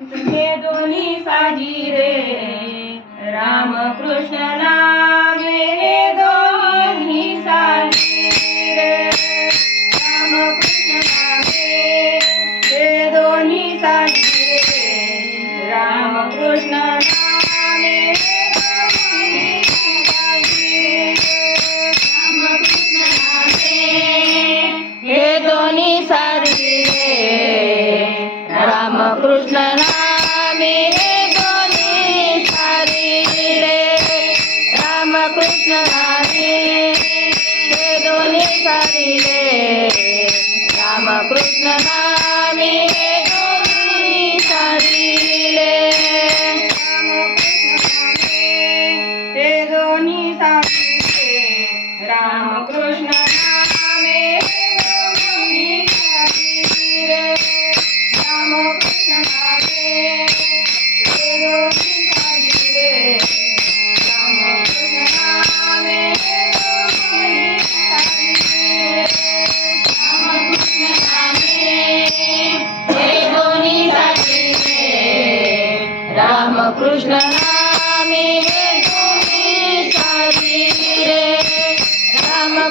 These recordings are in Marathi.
हे दोन्ही साजी रे. राम कृष्ण नाम साजी रे. राम कृष्ण नाम साजी रे. राम कृष्ण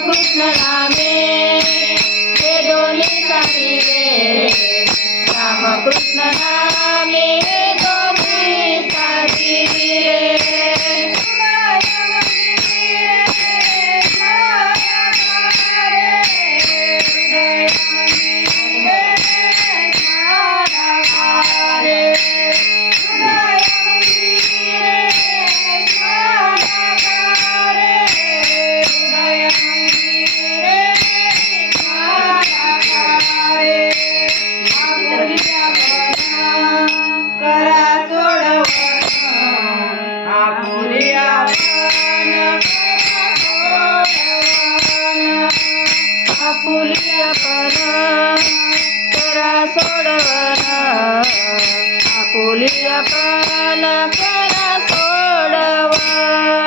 कृष्ण नामे हे दोन्ही चांगले रामकृष्ण नामे सपाला करा सोडवा आपुलिया पाला करा सोडवा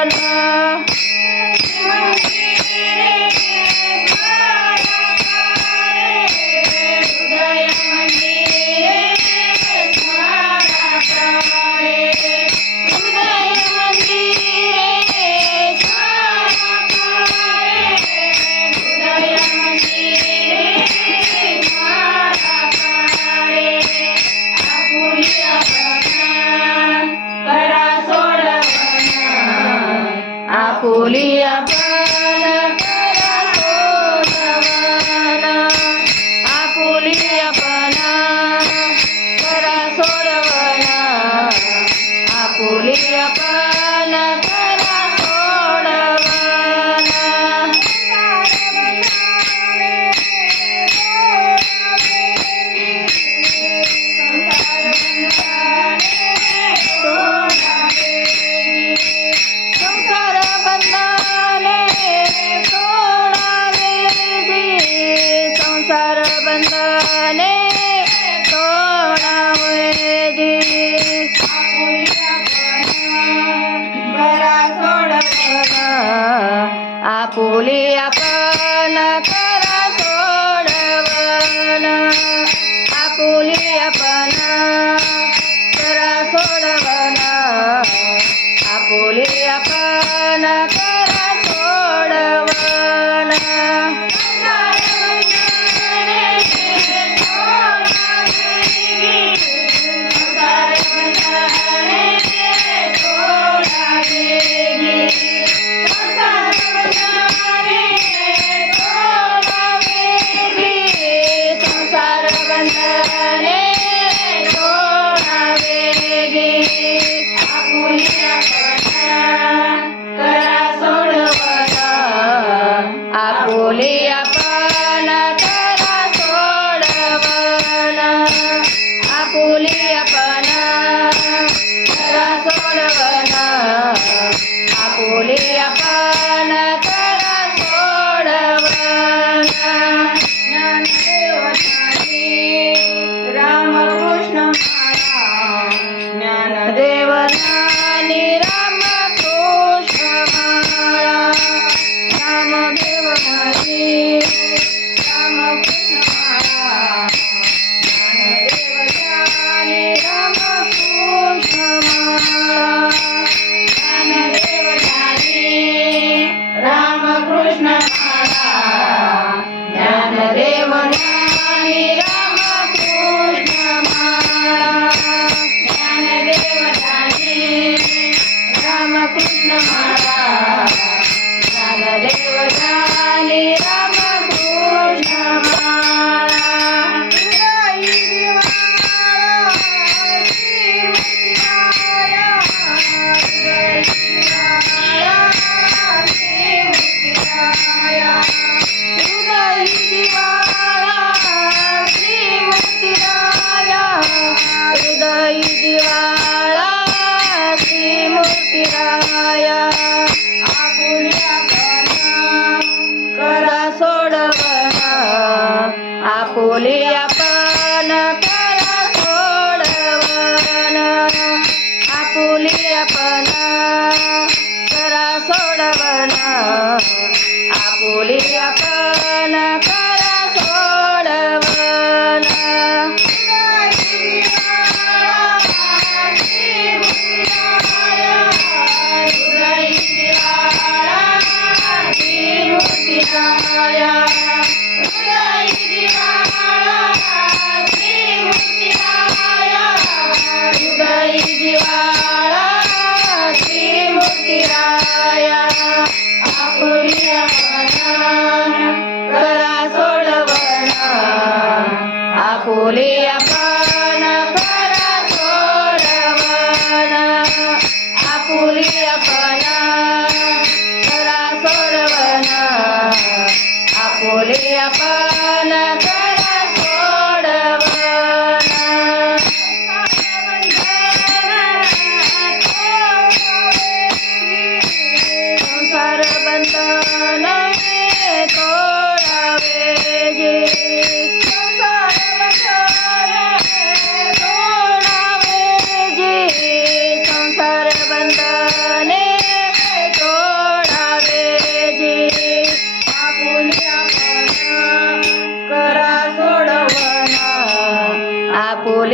folhas. आपुली आपण करा सोडवण. आपुली आपण करा सोडवण. आपुली आपण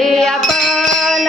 ಹರಿಯಪ್ಪನ